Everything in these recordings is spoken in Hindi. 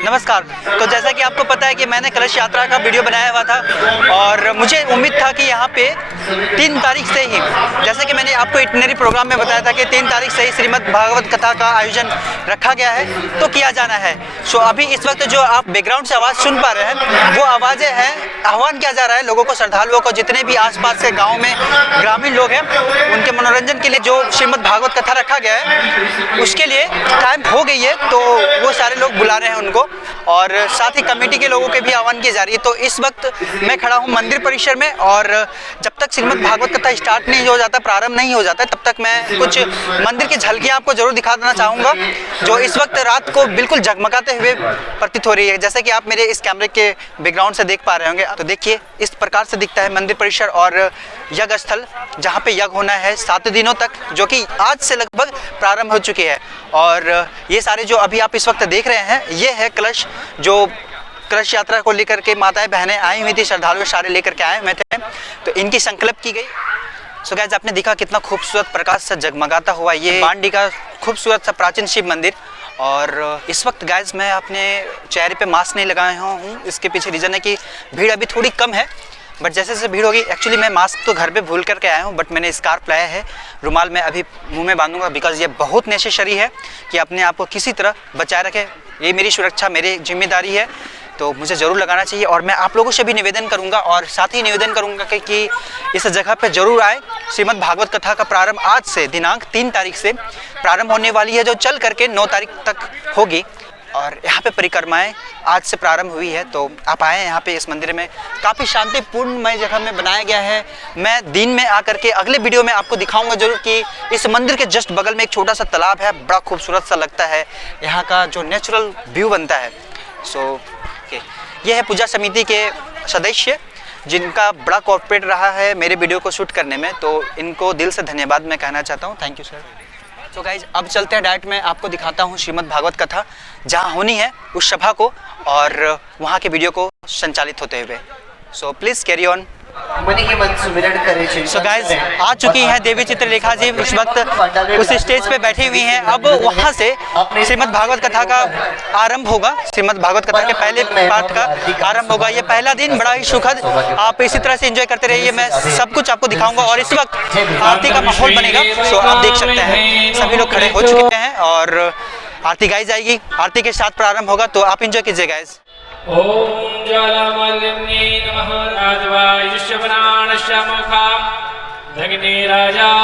नमस्कार। तो जैसा कि आपको पता है कि मैंने कलश यात्रा का वीडियो बनाया हुआ था और मुझे उम्मीद था कि यहाँ पे 3 तारीख से ही, जैसे कि मैंने आपको इटनरी प्रोग्राम में बताया था कि 3 तारीख से ही श्रीमद् भागवत कथा का आयोजन रखा गया है, तो किया जाना है। सो अभी इस वक्त जो आप बैकग्राउंड से आवाज़ सुन पा रहे हैं वो आवाज़ें हैं, आह्वान किया जा रहा है लोगों को, श्रद्धालुओं को, जितने भी आसपास के गाँव में ग्रामीण लोग हैं उनके मनोरंजन के लिए जो श्रीमद् भागवत कथा रखा गया है उसके लिए टाइम हो गई है, तो वो सारे लोग बुला रहे हैं उनको, और साथ ही कमेटी के लोगों के भी आह्वान की जा रही है। तो इस वक्त मैं खड़ा हूँ मंदिर परिसर में, और जब तक श्रीमद् भागवत कथा स्टार्ट नहीं हो जाता, प्रारंभ नहीं हो जाता, तब तक मैं कुछ मंदिर की झलकियाँ आपको जरूर दिखा देना चाहूँगा जो इस वक्त रात को बिल्कुल जगमगाते हुए प्रतीत हो रही है। जैसे कि आप मेरे इस कैमरे के बैकग्राउंड से देख पा रहे होंगे, तो देखिए इस प्रकार से दिखता है मंदिर परिसर और यज्ञ स्थल, जहाँ पे यज्ञ होना है 7 दिनों तक, जो कि आज से लगभग प्रारंभ हो चुके हैं। और ये सारे जो अभी आप इस वक्त देख रहे हैं ये है कलश, जो कलश यात्रा को लेकर के माताएं बहनें आई हुई थी, श्रद्धालु सारे लेकर के आए हुए थे, तो इनकी संकल्प की गई। सो गाइस, आपने देखा कितना खूबसूरत प्रकाश से जगमगाता हुआ ये बांडी का खूबसूरत सा प्राचीन शिव मंदिर। और इस वक्त गाइस मैं अपने चेहरे पे मास्क नहीं लगाया हूँ, इसके पीछे रीज़न है कि भीड़ अभी थोड़ी कम है, बट जैसे जैसे भीड़ होगी, एक्चुअली मैं मास्क तो घर पे भूल करके आया हूँ, बट मैंने स्कार्फ लाया है, रुमाल में अभी मुंह में बांधूंगा, बिकॉज ये बहुत नेसेसरी है कि अपने आप को किसी तरह बचाए रखें। ये मेरी सुरक्षा, मेरी जिम्मेदारी है, तो मुझे ज़रूर लगाना चाहिए। और मैं आप लोगों से भी निवेदन करूंगा, और साथ ही निवेदन करूंगा कि इस जगह पे ज़रूर आए। श्रीमद् भागवत कथा का प्रारंभ आज से दिनांक 3 तारीख से प्रारंभ होने वाली है, जो चल करके 9 तारीख तक होगी, और यहाँ पे परिक्रमाएं आज से प्रारंभ हुई है। तो आप आए यहाँ पे इस मंदिर में, काफ़ी शांतिपूर्णमय जगह में बनाया गया है। मैं दिन में आकर के अगले वीडियो में आपको दिखाऊंगा जरूर कि इस मंदिर के जस्ट बगल में एक छोटा सा तालाब है, बड़ा खूबसूरत सा लगता है, यहाँ का जो नेचुरल व्यू बनता है। सो ये है पूजा समिति के सदस्य जिनका बड़ा कोऑपरेट रहा है मेरे वीडियो को शूट करने में, तो इनको दिल से धन्यवाद मैं कहना चाहता हूँ। Thank you sir. तो गाइज अब चलते हैं डायरेक्ट, मैं आपको दिखाता हूँ श्रीमद् भागवत कथा जहाँ होनी है उस सभा को, और वहाँ के वीडियो को संचालित होते हुए। So please carry on. So guys आ चुकी हैं देवी चित्रलेखा जी, इस वक्त उस स्टेज पे बैठी हुई हैं। अब वहाँ से श्रीमद् भागवत कथा का आरंभ होगा, श्रीमद् भागवत कथा के पहले पाठ का आरंभ होगा। ये पहला दिन बड़ा ही सुखद, आप इसी तरह से एंजॉय करते रहिए, मैं सब कुछ आपको दिखाऊंगा। और इस वक्त आरती का माहौल बनेगा, सो आप देख सकते हैं सभी लोग खड़े हो चुके हैं और आरती गाई जाएगी। आरती के साथ प्रारंभ होगा, तो आप एंजॉय कीजिए गाइज। ओम ज्वालामालिन्ये नमः राजवायुष्य प्राणस्य मुखा दग्ने राजायता।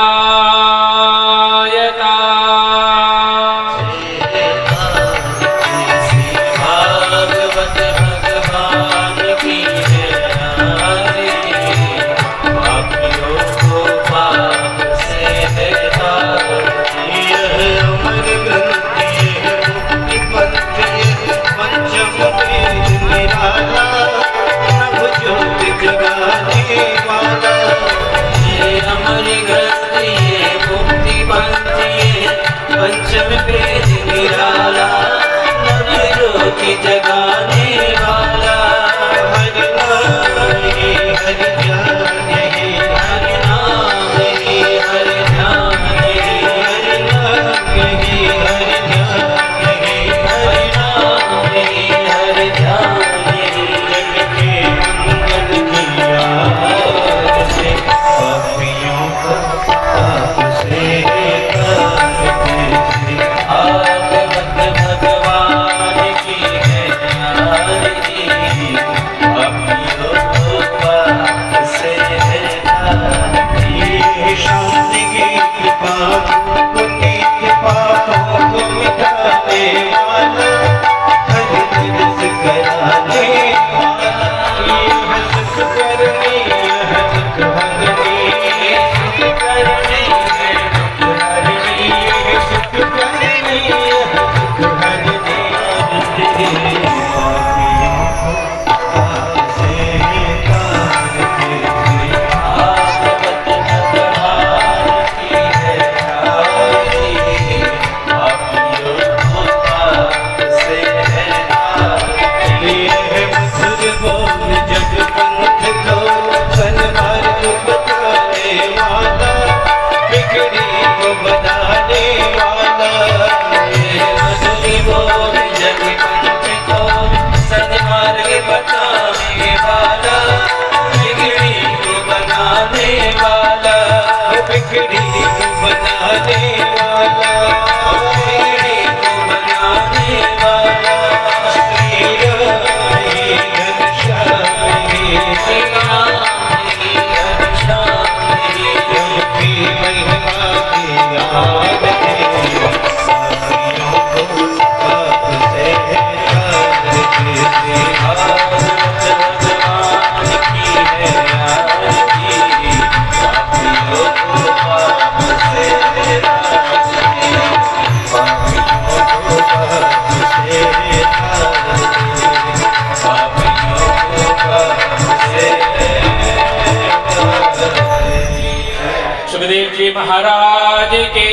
सुखदेव जी महाराज के,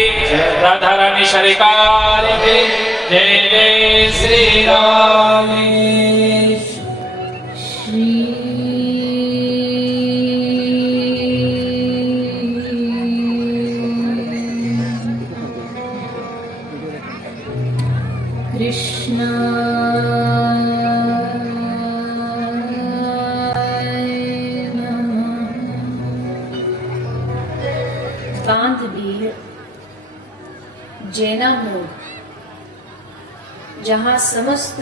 राधा रानी सरकार के, जय जय श्री राम। कृष्ण बांधबीर जैना मोड़, जहां समस्त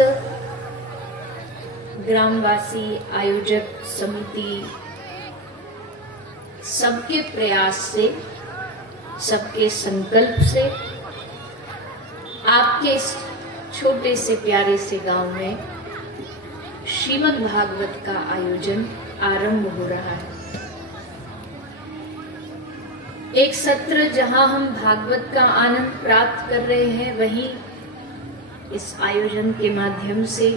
ग्रामवासी, आयोजक समिति सबके प्रयास से, सबके संकल्प से आपके इस छोटे से प्यारे से गांव में श्रीमद् भागवत का आयोजन आरंभ हो रहा है। एक सत्र जहां हम भागवत का आनंद प्राप्त कर रहे हैं, वहीं इस आयोजन के माध्यम से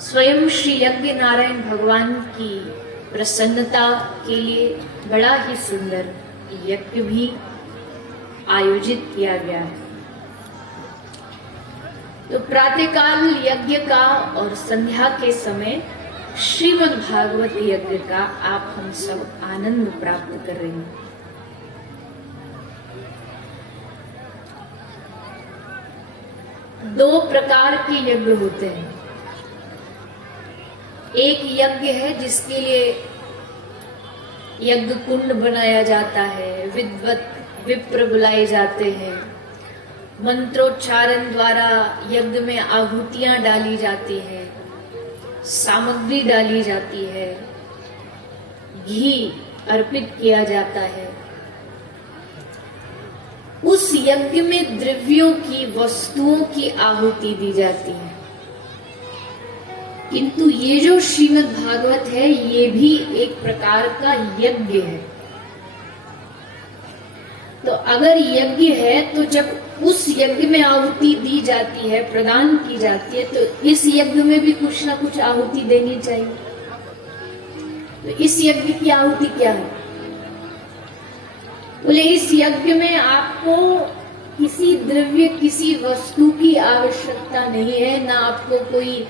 स्वयं श्री यज्ञ नारायण भगवान की प्रसन्नता के लिए बड़ा ही सुंदर यज्ञ भी आयोजित किया गया है। तो प्रातःकाल यज्ञ का और संध्या के समय श्रीमद् भागवत यज्ञ का आप हम सब आनंद प्राप्त कर रहे हैं। दो प्रकार के यज्ञ होते हैं। एक यज्ञ है जिसके लिए यज्ञ कुंड बनाया जाता है, विद्वत विप्र बुलाए जाते हैं, मंत्रोच्चारण द्वारा यज्ञ में आहुतियां डाली जाती है, सामग्री डाली जाती है, घी अर्पित किया जाता है। उस यज्ञ में द्रव्यों की, वस्तुओं की आहुति दी जाती है। किंतु ये जो श्रीमद् भागवत है, ये भी एक प्रकार का यज्ञ है। तो अगर यज्ञ है तो जब उस यज्ञ में आहुति दी जाती है, प्रदान की जाती है, तो इस यज्ञ में भी कुछ ना कुछ आहुति देनी चाहिए। तो इस यज्ञ की आहुति क्या है? बोले इस यज्ञ में आपको किसी द्रव्य, किसी वस्तु की आवश्यकता नहीं है, ना आपको कोई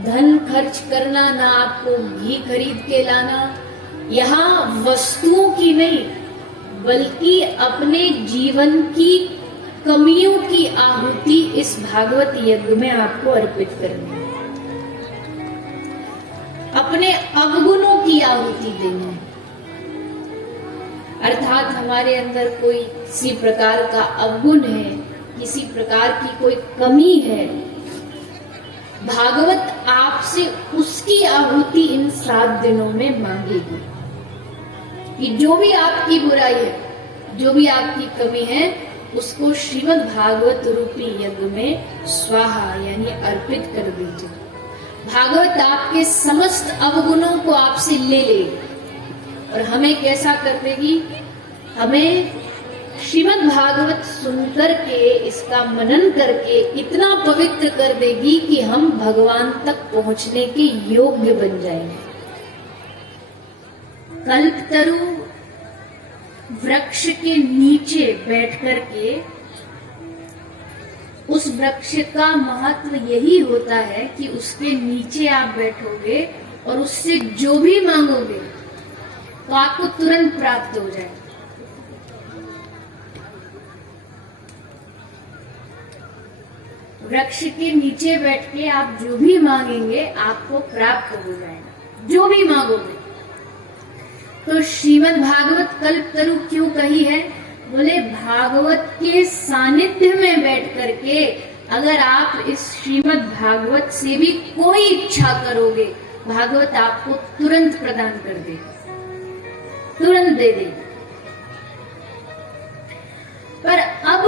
धन खर्च करना, ना आपको घी खरीद के लाना। यहाँ वस्तुओं की नहीं, बल्कि अपने जीवन की कमियों की आहुति इस भागवत यज्ञ में आपको अर्पित करनी है। अपने अवगुणों की आहुति देनी है। अर्थात हमारे अंदर कोई किसी प्रकार का अवगुण है, किसी प्रकार की कोई कमी है, भागवत आपसे उसकी आहुति इन 7 दिनों में मांगेगी। कि जो भी आपकी बुराई है, जो भी आपकी कमी है, उसको श्रीमद् भागवत रूपी यज्ञ में स्वाहा यानी अर्पित कर दीजिए। भागवत आपके समस्त अवगुणों को आपसे ले लेगी और हमें कैसा कर देगी? हमें श्रीमद् भागवत सुनकर के, इसका मनन करके इतना पवित्र कर देगी कि हम भगवान तक पहुंचने के योग्य बन जाएंगे। कल्पतरु वृक्ष के नीचे बैठ करके, उस वृक्ष का महत्व यही होता है कि उसके नीचे आप बैठोगे और उससे जो भी मांगोगे तो आपको तुरंत प्राप्त हो जाए। वृक्ष के नीचे बैठ के आप जो भी मांगेंगे आपको प्राप्त हो जाएगा, जो भी मांगोगे। तो श्रीमद् भागवत कल्पतरु क्यों कही है? बोले भागवत के सानिध्य में बैठ करके अगर आप इस श्रीमद् भागवत से भी कोई इच्छा करोगे, भागवत आपको तुरंत प्रदान कर देगा, तुरंत दे देगा। पर अब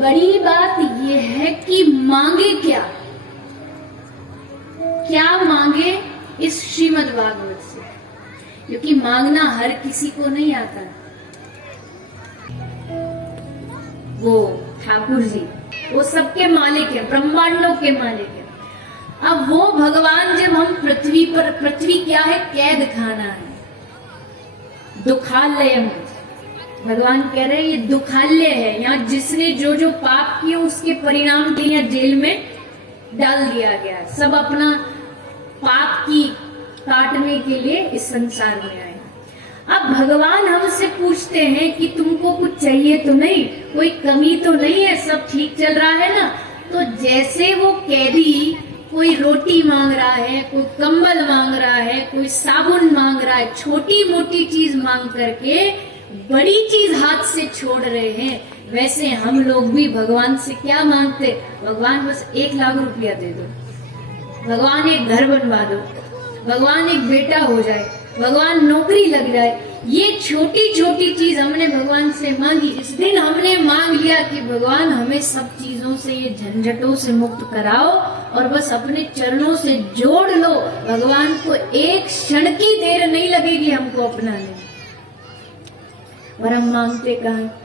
बड़ी बात यह है कि मांगे क्या? क्या मांगे इस श्रीमद् भागवत से? क्योंकि मांगना हर किसी को नहीं आता। वो ठाकुर जी, वो सबके मालिक है, ब्रह्मांडों के मालिक है। अब वो भगवान, जब हम पृथ्वी पर, पृथ्वी क्या है? कैद खाना है। दुखालयम। भगवान कह रहे हैं ये दुखालय है, यहाँ जिसने जो जो पाप किए उसके परिणाम के लिए जेल में डाल दिया गया। सब अपना पाप की काटने के लिए इस संसार में आए। अब भगवान हमसे पूछते हैं कि तुमको कुछ चाहिए तो नहीं, कोई कमी तो नहीं है, सब ठीक चल रहा है ना। तो जैसे वो कैदी कोई रोटी मांग रहा है, कोई कंबल मांग रहा है, कोई साबुन मांग रहा है, छोटी मोटी चीज मांग करके बड़ी चीज हाथ से छोड़ रहे हैं, वैसे हम लोग भी भगवान से क्या मांगते? भगवान बस 1 लाख रुपया दे दो, भगवान एक घर बनवा दो, भगवान एक बेटा हो जाए, भगवान नौकरी लग जाए। ये छोटी छोटी चीज हमने भगवान से मांगी। इस दिन हमने मांग लिया कि भगवान हमें सब चीजों से, ये झंझटों से मुक्त कराओ और बस अपने चरणों से जोड़ लो। भगवान को एक क्षण की देर नहीं लगेगी हमको अपनाने में। और हम मांगते कहाँ?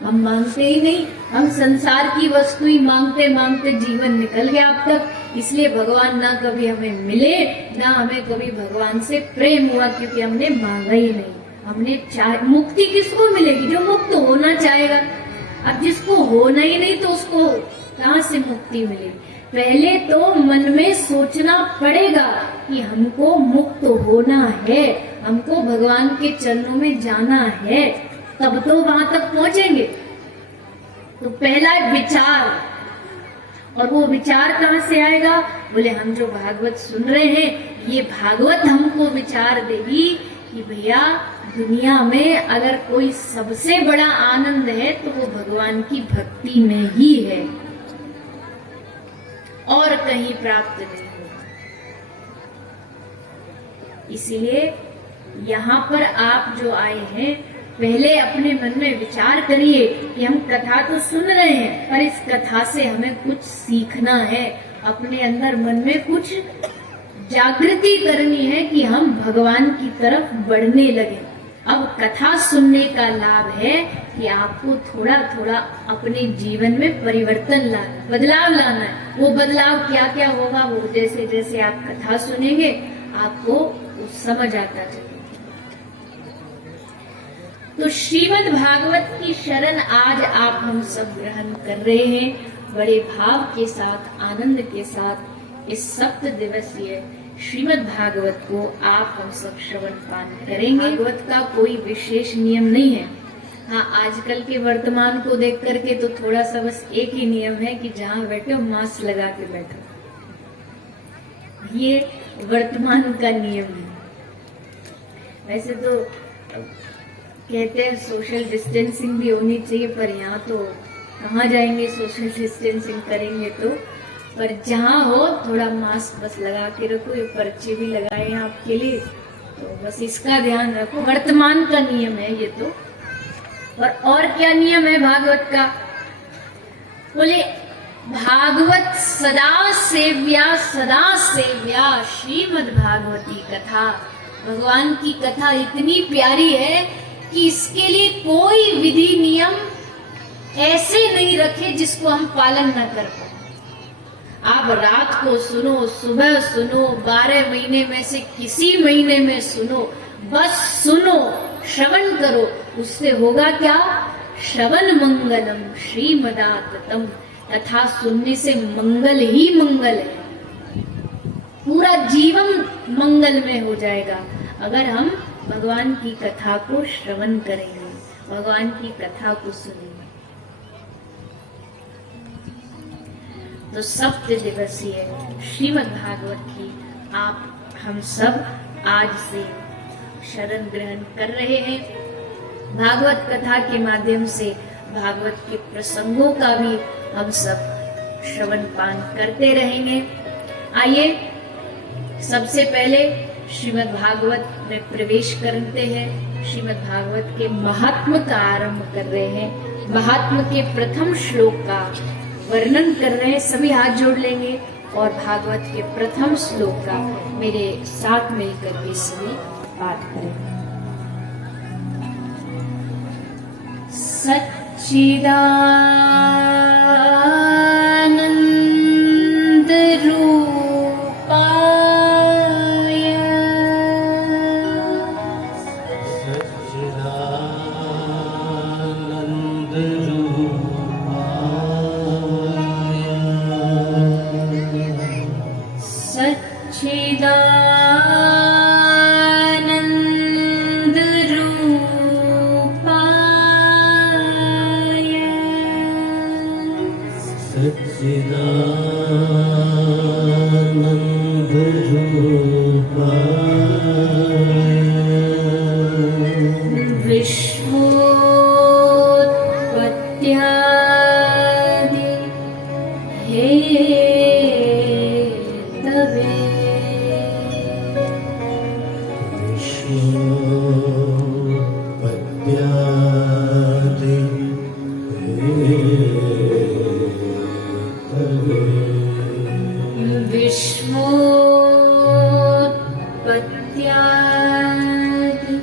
हम मांगते ही नहीं, हम संसार की वस्तु ही मांगते मांगते जीवन निकल गया अब तक। इसलिए भगवान ना कभी हमें मिले, ना हमें कभी भगवान से प्रेम हुआ, क्योंकि हमने मांगा ही नहीं। हमने मुक्ति किसको मिलेगी? जो मुक्त होना चाहेगा। अब जिसको होना ही नहीं तो उसको कहाँ से मुक्ति मिलेगी? पहले तो मन में सोचना पड़ेगा कि हमको मुक्त होना है, हमको भगवान के चरणों में जाना है, तब तो वहां तक पहुंचेंगे। तो पहला विचार, और वो विचार कहाँ से आएगा? बोले हम जो भागवत सुन रहे हैं, ये भागवत हमको विचार देगी कि भैया दुनिया में अगर कोई सबसे बड़ा आनंद है तो वो भगवान की भक्ति में ही है, और कहीं प्राप्त नहीं होगा। इसीलिए यहाँ पर आप जो आए हैं, पहले अपने मन में विचार करिए कि हम कथा तो सुन रहे हैं, पर इस कथा से हमें कुछ सीखना है, अपने अंदर मन में कुछ जागृति करनी है कि हम भगवान की तरफ बढ़ने लगे। अब कथा सुनने का लाभ है कि आपको थोड़ा थोड़ा अपने जीवन में परिवर्तन लाना, बदलाव लाना है। वो बदलाव क्या क्या होगा, वो जैसे जैसे आप कथा सुनेंगे आपको वो समझ आता चलेगा। तो श्रीमद् भागवत की शरण आज आप हम सब ग्रहण कर रहे हैं। बड़े भाव के साथ, आनंद के साथ इस 7 दिवसीय श्रीमद् भागवत को आप हम सब श्रवण पान करेंगे। भागवत का कोई विशेष नियम नहीं है। हाँ, आजकल के वर्तमान को देख करके तो थोड़ा सा बस एक ही नियम है कि जहाँ बैठो मास्क लगा के बैठो, ये वर्तमान का नियम है। वैसे तो कहते हैं सोशल डिस्टेंसिंग भी होनी चाहिए, पर यहाँ तो कहाँ जाएंगे सोशल डिस्टेंसिंग करेंगे तो। पर जहाँ हो थोड़ा मास्क बस लगा के रखो। ये पर्चे भी लगाए हैं आपके लिए, तो बस इसका ध्यान रखो। वर्तमान का नियम है ये तो। और क्या नियम है भागवत का? बोले भागवत सदा सेव्या श्रीमद् भागवती कथा। भगवान की कथा इतनी प्यारी है कि इसके लिए कोई विधि नियम ऐसे नहीं रखे जिसको हम पालन न कर पाए। आप रात को सुनो, सुबह सुनो, 12 महीने में से किसी महीने में सुनो, बस सुनो, श्रवण करो। उससे होगा क्या? श्रवण मंगलम श्रीमदाततम। कथा सुनने से मंगल ही मंगल है, पूरा जीवन मंगल में हो जाएगा अगर हम भगवान की कथा को श्रवण करेंगे, भगवान की कथा को सुनेंगे। तो 7 दिवसीय श्रीमद् भागवत की आप हम सब आज से शरण ग्रहण कर रहे हैं। भागवत कथा के माध्यम से भागवत के प्रसंगों का भी हम सब श्रवण पान करते रहेंगे। आइए सबसे पहले श्रीमद् भागवत में प्रवेश करते हैं। श्रीमद् भागवत के महात्म का आरंभ कर रहे हैं। महात्म के प्रथम श्लोक का वर्णन कर रहे हैं। सभी हाथ जोड़ लेंगे और भागवत के प्रथम श्लोक का मेरे साथ मिलकर के सभी पाठ करेंगे। सच्चिदानंद रूपाय विश्वोत्पत्त्यादि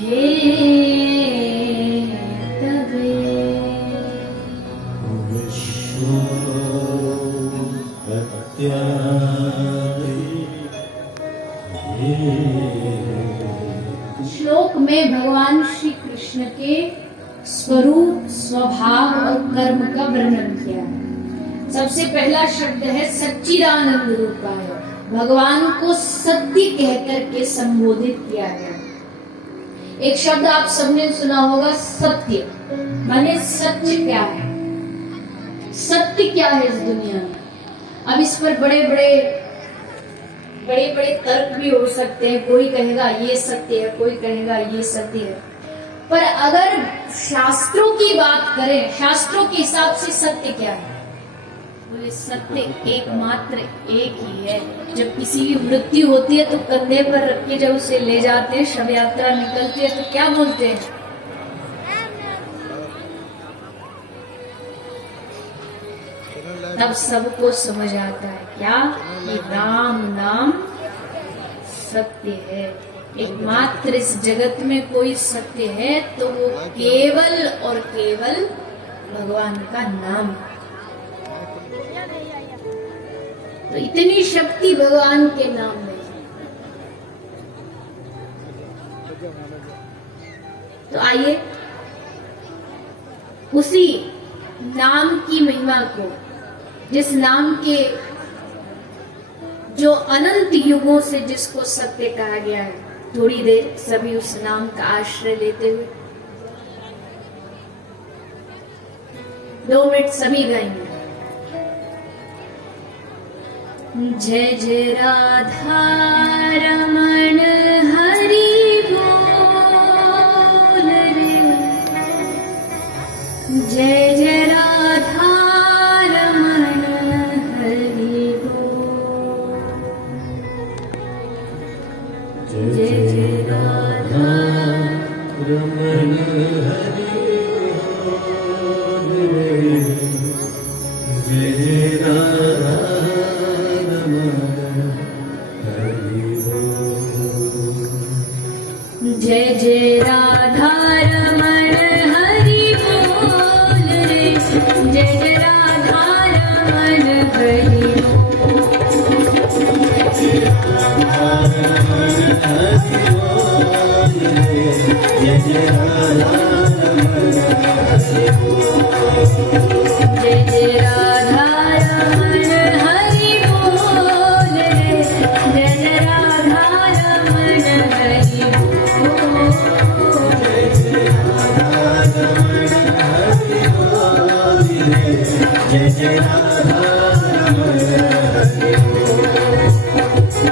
हेतवे श्लोक में भगवान श्री कृष्ण के स्वरूप, स्वभाव और कर्म का वर्णन किया है। सबसे पहला शब्द है सच्चिदानंद रूपाय। भगवान को सत्य कहकर के संबोधित किया गया। एक शब्द आप सबने सुना होगा, सत्य, माने सत्य क्या है, सत्य क्या है इस दुनिया में। अब इस पर बड़े बड़े तर्क भी हो सकते हैं। कोई कहेगा ये सत्य है, कोई कहेगा ये सत्य है। पर अगर शास्त्रों की बात करें, शास्त्रों के हिसाब से सत्य क्या है? बोले सत्य एकमात्र एक ही है। जब किसी की मृत्यु होती है तो कंधे पर रख के जब उसे ले जाते हैं, शव यात्रा निकलती है, तो क्या बोलते हैं? तब सबको समझ आता है क्या कि राम नाम सत्य है। एकमात्र इस जगत में कोई सत्य है तो वो केवल और केवल भगवान का नाम है। तो इतनी शक्ति भगवान के नाम में। तो आइए उसी नाम की महिमा को, जिस नाम के जो अनंत युगों से जिसको सत्य कहा गया है, थोड़ी देर सभी उस नाम का आश्रय लेते हुए 2 मिनट सभी गाएंगे। जय जय राधा रमण हरि बोल रे, जय जय राधा रमण हरि बोल, जय जय राधा रमण हरि बोल रे, जय जय राधा जय जय राधा रमण हरि बोल रे, जय जय राधा रमण हरि बोल, जय जय राधा रमण हरि बोल, जय जय राधा रमण हरि बोल रे, जय जय राधा रमण हरि बोल, जय जय राधा रमण हरि बोल रे, जय जय राधा रमण हरि बोल,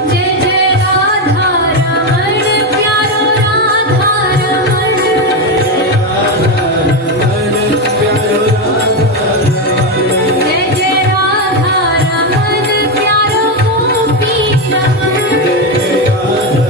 जय जय राधा रमण प्यारो राधा रमण, जय जय राधा रमण प्यारो गोपी रमण, जय जय राधा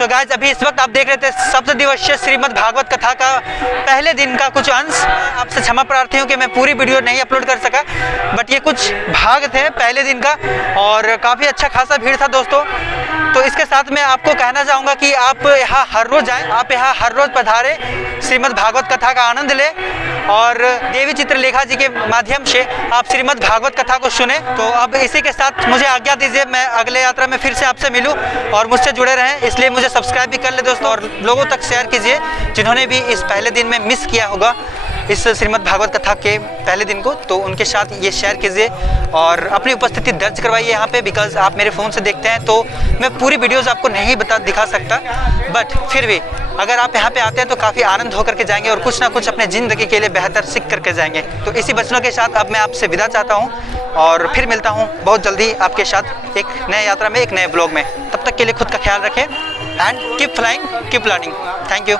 सो गाइस, अभी इस वक्त आप देख रहे थे सप्तदिवसीय श्रीमद् भागवत कथा का पहले दिन का कुछ अंश। आपसे क्षमा प्रार्थी हूँ कि मैं पूरी वीडियो नहीं अपलोड कर सका, बट ये कुछ भाग थे पहले दिन का और काफ़ी अच्छा खासा भीड़ था दोस्तों। तो इसके साथ मैं आपको कहना चाहूँगा कि आप यहाँ हर रोज़ आएँ, आप यहाँ हर रोज़ पधारें, श्रीमद् भागवत कथा का आनंद लें और देवी चित्रलेखा जी के माध्यम से आप श्रीमद् भागवत कथा को सुने। तो अब इसी के साथ मुझे आज्ञा दीजिए, मैं अगले यात्रा में फिर से आपसे मिलूं और मुझसे जुड़े रहें। इसलिए मुझे सब्सक्राइब भी कर ले दोस्तों और लोगों तक शेयर कीजिए जिन्होंने भी इस पहले दिन में मिस किया होगा इस श्रीमद् भागवत कथा के पहले दिन को, तो उनके साथ ये शेयर कीजिए और अपनी उपस्थिति दर्ज करवाइए यहाँ पे। बिकॉज आप मेरे फ़ोन से देखते हैं तो मैं पूरी वीडियोस आपको नहीं दिखा सकता, बट फिर भी अगर आप यहाँ पे आते हैं तो काफ़ी आनंद होकर के जाएंगे और कुछ ना कुछ अपने ज़िंदगी के लिए बेहतर सीख करके जाएंगे। तो इसी वचनों के साथ अब मैं आपसे विदा चाहता हूँ और फिर मिलता हूँ बहुत जल्दी आपके साथ एक नए यात्रा में, एक नए ब्लॉग में। तब तक के लिए खुद का ख्याल रखें and keep flying, keep learning. Thank you.